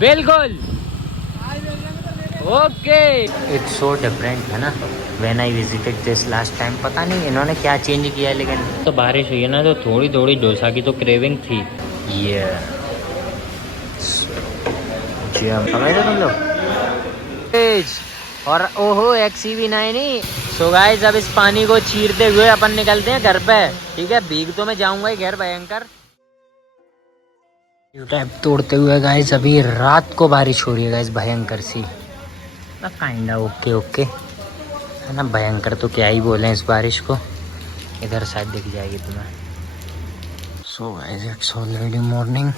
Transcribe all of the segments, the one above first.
बिल्कुल okay. It's so different है ना when I visited this last time. पता नहीं इन्होंने क्या चेंज किया है, लेकिन तो बारिश हुई है ना, तो थोड़ी थोड़ी डोसा की तो क्रेविंग थी। ये समझ रहे तुम लोग। और ओहो एक्सी भी नहीं। सो गाइस अब इस पानी को चीरते हुए अपन निकलते हैं घर पे। ठीक है, भीग तो मैं जाऊंगा ही घर भयंकर। टैप तोड़ते हुए गाइस अभी रात को बारिश हो रही है गाइस, भयंकर सी। काइंडा ओके ओके है ना, भयंकर तो क्या ही बोले इस बारिश को। इधर शायद दिख जाएगी तुम्हें। So guys it's already morning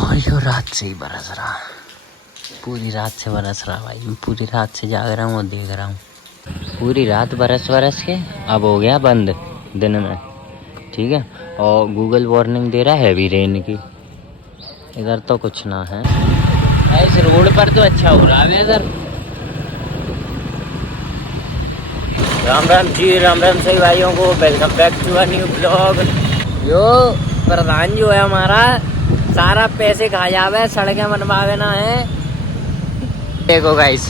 और ये रात से ही बरस रहा, पूरी रात से बरस रहा भाई। मैं पूरी रात से जाग रहा हूँ और देख रहा हूँ, पूरी रात बरस के अब हो गया बंद दिन में। ठीक है, और गूगल वार्निंग दे रहा है हैवी रेन की। इधर तो कुछ ना है, इस रोड पर तो अच्छा हो रहा है इधर। राम राम जी, राम राम सही भाइयों को, welcome back to a new blog. यो प्रधान जो है हमारा सारा पैसे खा जावे, सड़कें बनवावे ना है। देखो गाइस,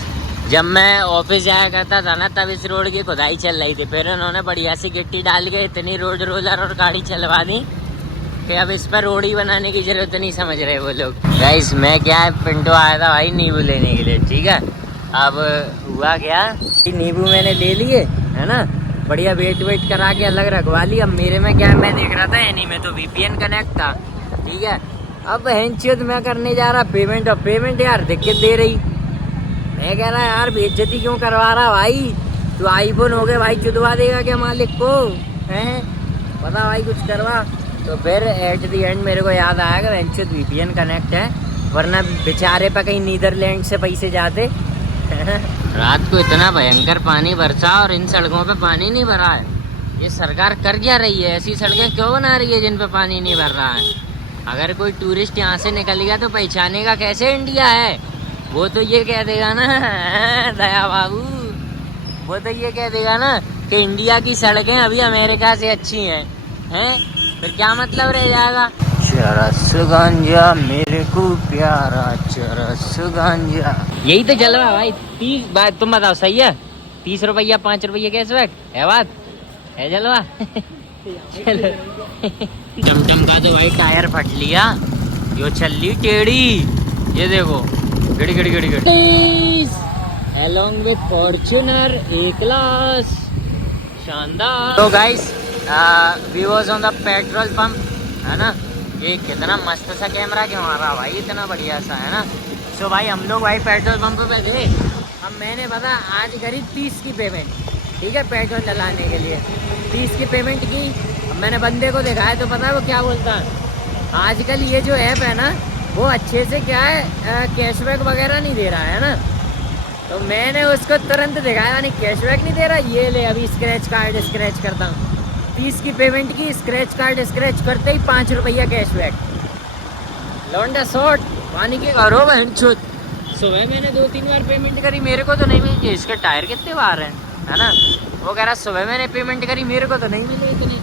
जब मैं ऑफिस जाया करता था ना तब इस रोड की खुदाई चल रही थी, फिर उन्होंने बढ़िया सी गिट्टी डाल के इतनी रोड रोलर और गाड़ी चलवा दी कि अब इस पर रोड ही बनाने की जरूरत नहीं समझ रहे वो लोग। गाइस मैं क्या है, पिंटो आया था भाई नींबू लेने के लिए। ठीक है, अब हुआ क्या, नींबू मैंने ले लिए है ना, बढ़िया वेट करा के अलग रखवा ली। अब मेरे में क्या है, मैं देख रहा था एनी में तो VPN कनेक्ट था। ठीक है, अब हैंडशेक मैं करने जा रहा पेमेंट, और पेमेंट यार दिक्कत दे रही। मैं कह रहा यार बेइज्जती क्यों करवा रहा भाई, तू आईफोन हो गया भाई, चुदवा देगा क्या मालिक को, हैं पता भाई कुछ करवा। तो फिर एट दी एंड मेरे को याद आया कि हैंडशेक VPN कनेक्ट है, वरना बेचारे पे कहीं नीदरलैंड से पैसे जाते। रात को इतना भयंकर पानी बरसा और इन सड़कों पे पानी नहीं भरा है। ये सरकार कर क्या रही है, ऐसी सड़कें क्यों बना रही है जिन पे पानी नहीं भर रहा है। अगर कोई टूरिस्ट यहाँ से निकल गया तो पहचानेगा कैसे इंडिया है। वो तो ये कह देगा ना दया बाबू, वो तो ये कह देगा ना कि इंडिया की सड़कें अभी अमेरिका से अच्छी हैं। फिर क्या मतलब रह जाएगा। चरस गांजा मेरे को प्यारा, चरस गांजा, यही तो जलवा भाई। 30 बात तुम बताओ सही है, 30 रुपया 5 रुपये कैशबैक है, बात है जलवा। चलो चमचम का तो भाई टायर फट लिया, यो चल ली टेढ़ी, ये देखो गड़ी गड़ी गड़ी गड़ी along with Fortuner A class, शानदार। तो guys we was on the petrol pump है ना, ये कितना मस्त सा कैमरा क्यों आ रहा भाई, इतना बढ़िया सा है ना। सो भाई हम लोग भाई पेट्रोल पंप पे थे। अब मैंने पता आज करी 30 की पेमेंट, ठीक है, पेट्रोल डलाने के लिए 30 की पेमेंट की। अब मैंने बंदे को दिखाया तो पता है वो क्या बोलता है, आजकल ये जो ऐप है ना वो अच्छे से क्या है कैशबैक वगैरह नहीं दे रहा है ना। तो मैंने उसको तुरंत दिखाया, नहीं कैशबैक नहीं दे रहा, ये ले अभी स्क्रैच कार्ड स्क्रैच करता हूँ। 30 की पेमेंट की, स्क्रैच कार्ड स्क्रैच करते ही 5 रुपया कैशबैक। लौंडा शॉर्ट पानी के घरों में छुट। सुबह मैंने 2-3 बार पेमेंट करी, मेरे को तो नहीं मिली। इसके टायर कितने बार हैं है ना, वो कह रहा सुबह मैंने पेमेंट करी मेरे को तो नहीं मिली इतनी।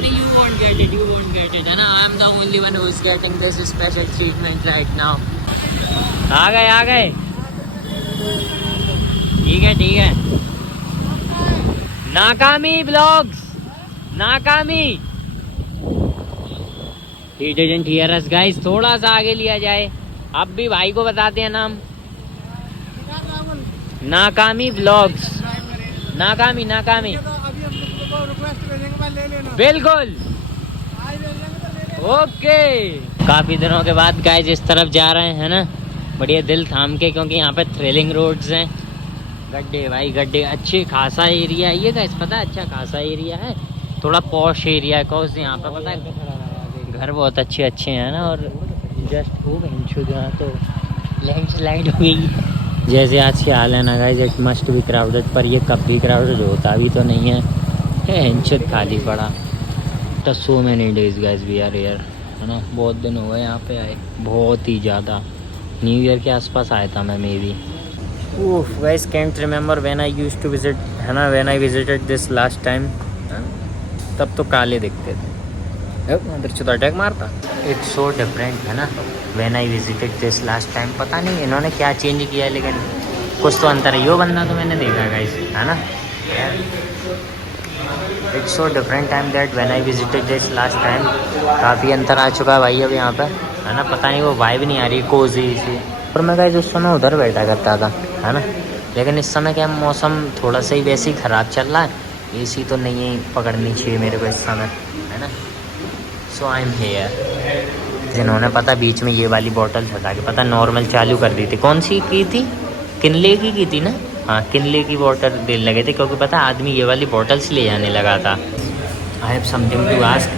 You won't get it, you won't get it, है ना। I am the only one who is getting this special treatment right now. आ गए ठीक है। नाकामी ब्लॉग्स, नाकामी। He didn't hear us guys, थोड़ा सा आगे लिया जाए। अब भी भाई को बताते हैं नाम, नाकामी ब्लॉग्स, नाकामी बिल्कुल ओके। काफी दिनों के बाद गाइस इस तरफ जा रहे हैं ना, बढ़िया दिल थाम के, क्योंकि यहाँ पे थ्रिलिंग रोड्स हैं। गड्ढे भाई गड्ढे, अच्छे खासा एरिया है ये गाइस, पता है अच्छा खासा एरिया है, थोड़ा पॉश एरिया है। कौन यहाँ पे पता है घर बहुत अच्छे हैं ना। और जस्ट हो गई तो लैंडस्लाइड हो गई। जैसे आज के हाल है ना guys, it must be crowded, पर ये कब भी क्राउडेड होता भी तो नहीं है। हैंशेक खाली पड़ा। तो so many days guys we are here है ना, बहुत दिन हो गए यहाँ पे आए, बहुत ही ज़्यादा। न्यू ईयर के आसपास आया था मैं maybe. Oh guys can't remember when I used to visit है ना, when I visited this last time, तब तो काले दिखते थे। अंदर चुता अटैक मारता। इट्स सो डिफरेंट है ना when I visited this last time. पता नहीं इन्होंने क्या चेंज किया है, लेकिन कुछ तो अंतर है। यो बंदा तो मैंने देखा गाइस, है ना। It's so different time that when I visited this last time. काफ़ी अंतर आ चुका है भाई अब यहाँ पर, है ना। पता नहीं वो वाइब नहीं आ रही कोजी सी। और मैं गाइस उस समय उधर बैठा करता था, है ना। लेकिन इस समय क्या मौसम थोड़ा सा ही वैसे ही ख़राब चल रहा है, एसी तो नहीं पकड़नी चाहिए मेरे को इस समय, है ना। सो आई एम हेयर। जिन्होंने पता बीच में ये वाली बॉटल हटा के पता नॉर्मल चालू कर दी थी। कौन सी की थी? किनले की थी ना। हाँ, किनले की बॉटल देने लगे थे, क्योंकि पता आदमी ये वाली बॉटल्स ले जाने लगा था। I have something to ask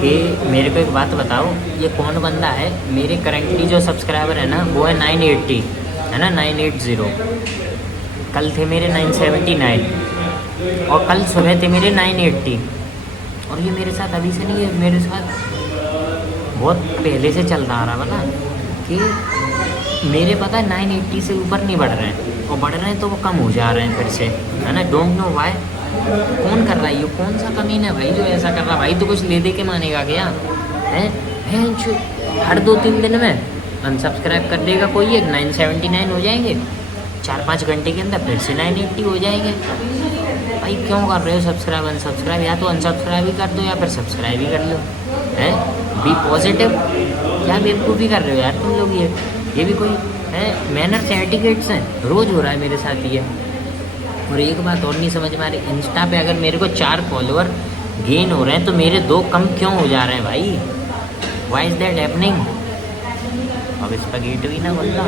कि मेरे को एक बात बताओ, ये कौन बंदा है? मेरे करंटली जो सब्सक्राइबर है ना वो है 980, है ना, 980। कल थे मेरे 979 और कल सुबह थे मेरे 980। और ये मेरे साथ अभी से नहीं है, मेरे साथ बहुत पहले से चलता आ रहा पता कि मेरे पता है 980 से ऊपर नहीं बढ़ रहे हैं, और बढ़ रहे हैं तो वो कम हो जा रहे हैं फिर से, है ना। Don't know why. कौन कर रहा है ये? कौन सा कमीना है भाई जो ऐसा कर रहा है? भाई तो कुछ ले दे के मानेगा क्या है? हर 2-3 दिन में अनसब्सक्राइब कर देगा कोई एक, 979 हो जाएंगे, 4-5 घंटे के अंदर फिर से 980 हो जाएंगे। भाई क्यों कर रहे हो सब्सक्राइब अनसब्सक्राइब? या तो अनसब्सक्राइब ही कर दो या फिर सब्सक्राइब ही कर लो, है। Be positive. क्या बेवकूफ़ी कर रहे हो यार तुम लोग? ये भी कोई है? मैनर्स एटिकेट्स हैं। रोज़ हो रहा है मेरे साथ ये। और एक बात और नहीं समझ में आ रही, इंस्टा पे अगर मेरे को 4 फॉलोअर गेन हो रहे हैं तो मेरे 2 कम क्यों हो जा रहे हैं भाई? Why is that happening? अब इस पर गेट भी ना बोलता,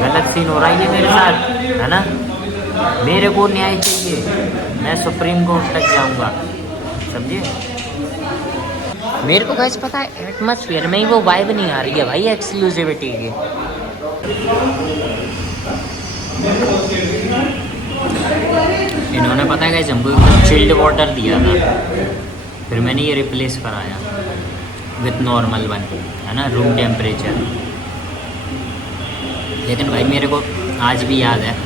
गलत सीन हो रहा है ये मेरे साथ, है ना। मेरे को न्याय चाहिए, मैं सुप्रीम कोर्ट तक जाऊंगा, समझिए। मेरे को गाइस पता है एटमॉस्फेयर में ही वो वाइब नहीं आ रही है भाई एक्सक्लूसिविटी की। इन्होंने पता है गाइस हमको चिल्ड वाटर दिया था, फिर मैंने ये रिप्लेस कराया विथ नॉर्मल वन, है ना, रूम टेम्परेचर। लेकिन भाई मेरे को आज भी याद है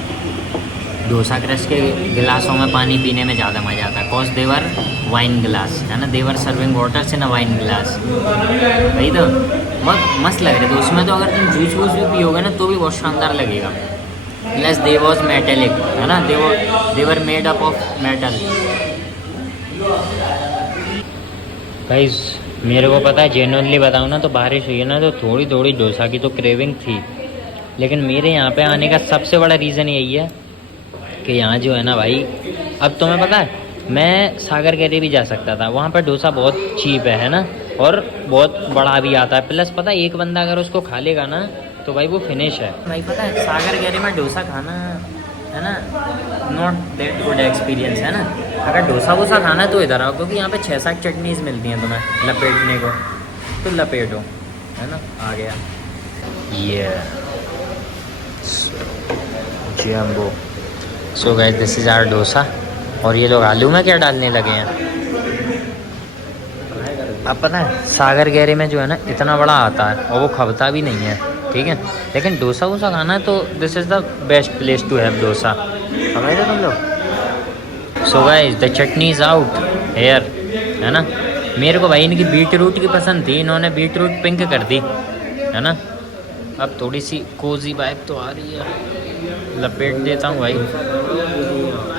डोसा क्रश के गिलासों में पानी पीने में ज़्यादा मज़ा आता है। कॉज देवर वाइन ग्लास, है ना, देवर सर्विंग वाटर से ना वाइन ग्लास। भाई तो बहुत मस्त लग रहे थे उसमें। तो अगर तुम जूस वूस भी पियोगे ना तो भी बहुत शानदार लगेगा। प्लस दे वॉज मेटेलिक, है ना, they were made up of metal. Guys मेरे को पता है, जेन्युइनली बताऊँ ना तो बारिश हुई है ना तो थोड़ी थोड़ी डोसा की तो क्रेविंग थी। लेकिन मेरे यहाँ पे आने का सबसे बड़ा रीज़न यही है कि यहाँ जो है ना भाई, अब तुम्हें पता है मैं सागर गैरी भी जा सकता था, वहाँ पर डोसा बहुत चीप है ना, और बहुत बड़ा भी आता है। प्लस पता है एक बंदा अगर उसको खा लेगा ना तो भाई वो फिनिश है भाई। पता है सागर गैरी में डोसा खाना, है ना, नॉट दैट गुड एक्सपीरियंस, है ना। अगर डोसा वोसा खाना है तो इधर आओ, क्योंकि यहाँ पे 6-7 चटनीज़ मिलती हैं तुम्हें लपेटने को, तो लपेटो, है ना। आ गया ये jumbo. So guys this is our dosa. और ये लोग आलू में क्या डालने लगे हैं? अब पता है सागर गैरी में जो है ना इतना बड़ा आता है और वो खबता भी नहीं है, ठीक है। लेकिन डोसा वोसा खाना है तो this is the best place to have dosa, समझ रहे तुम लोग। So guys the chutney is out here, है ना। मेरे को भाई इनकी बीट रूट की पसंद थी, इन्होंने बीट रूट पिंक कर दी, है ना। अब थोड़ी सी कोजी वाइब तो आ रही है, लपेट देता हूँ भाई।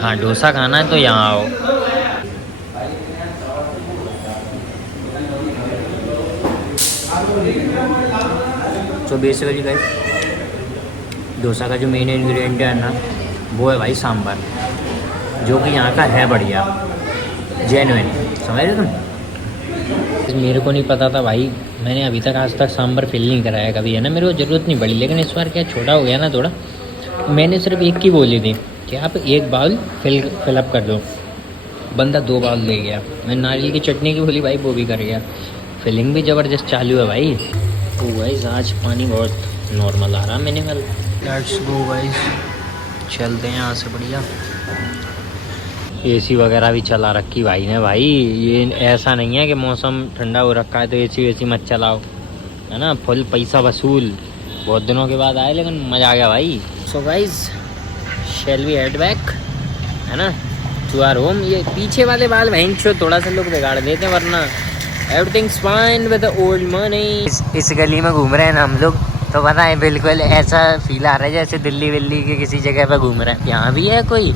हाँ डोसा खाना है तो यहाँ आओ। तो बेसिकली गाइस डोसा का जो मेन इंग्रेडिएंट है ना वो है भाई सांभर, जो कि यहाँ का है बढ़िया, जेन्युइन, समझ रहे तुम। मेरे को नहीं पता था भाई, मैंने अभी तक आज तक सांभर फिल नहीं कराया कभी, है ना। मेरे को ज़रूरत नहीं पड़ी, लेकिन इस बार क्या छोटा हो गया ना थोड़ा, मैंने सिर्फ एक की बोली थी कि आप एक बाउल फिलअप कर दो, बंदा 2 बाउल ले गया। मैं नारियल की चटनी की बोली भाई वो भी कर गया। फिलिंग भी ज़बरदस्त चालू है भाई। तो गाइस आज पानी बहुत नॉर्मल आ रहा है, मिनिमल। लेट्स गो गाइस, चलते हैं यहाँ से। बढ़िया एसी वगैरह भी चला रखी भाई ने। भाई ये ऐसा नहीं है कि मौसम ठंडा हो रखा है तो एसी वेसी मत चलाओ, है ना। फुल पैसा वसूल। बहुत दिनों के बाद आए लेकिन मज़ा आ गया भाई। So guys shall we head back, है ना, टू आवर होम। ये पीछे वाले बाल वहीं छो थोड़ा सा लोग बिगाड़ देते हैं, वरना everything's fine with old money. इस गली में घूम रहे हैं ना हम लोग, तो पता है बिल्कुल ऐसा फील आ रहा है जैसे दिल्ली विल्ली के किसी जगह पे घूम रहे हैं। यहाँ भी है कोई?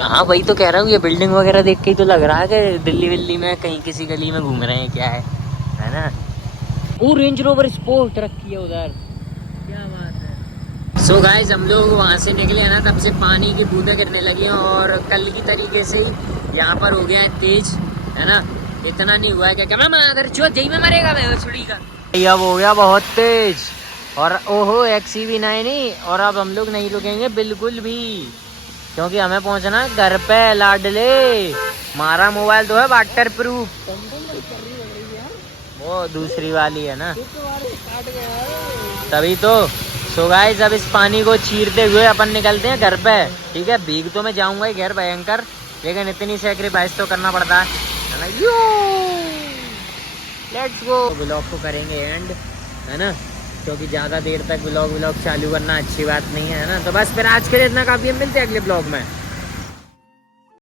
हाँ वही तो कह रहा हूँ, ये बिल्डिंग वगैरह देख के ही तो लग रहा है कि दिल्ली विल्ली में कहीं किसी गली में घूम रहे हैं, क्या है ना। वो रेंज रोवर स्पोर्ट रखी है उधर, क्या बात है। सो गाइस हम लोग वहाँ से निकले हैं ना, तब से पानी की बूंदें गिरने लगी हैं और कल की तरीके से ही यहाँ पर हो गया है तेज, है ना। इतना नहीं हुआ है क्या मैं अगर जही में मरेगा मैं छुड़ी का। अब हो गया बहुत तेज और ओहो XCV9 नहीं। और अब हम लोग नहीं रुकेंगे बिल्कुल भी, क्योंकि हमें पहुंचना घर पे लाडले। हमारा मोबाइल तो है वाटर प्रूफ, वो दूसरी वाली है ना, तभी तो। सो गाइस अब इस पानी को चीरते हुए अपन निकलते हैं घर पे, ठीक है। भीग तो मैं जाऊंगा ही घर भयंकर, लेकिन इतनी सेक्रीफाइस तो करना पड़ता है ना। Yo let's go. ब्लॉग को करेंगे एंड, है ना, क्योंकि ज़्यादा देर तक ब्लॉग चालू करना अच्छी बात नहीं है ना। तो बस फिर आज के लिए इतना काफ़ी है, मिलते हैं अगले ब्लॉग में।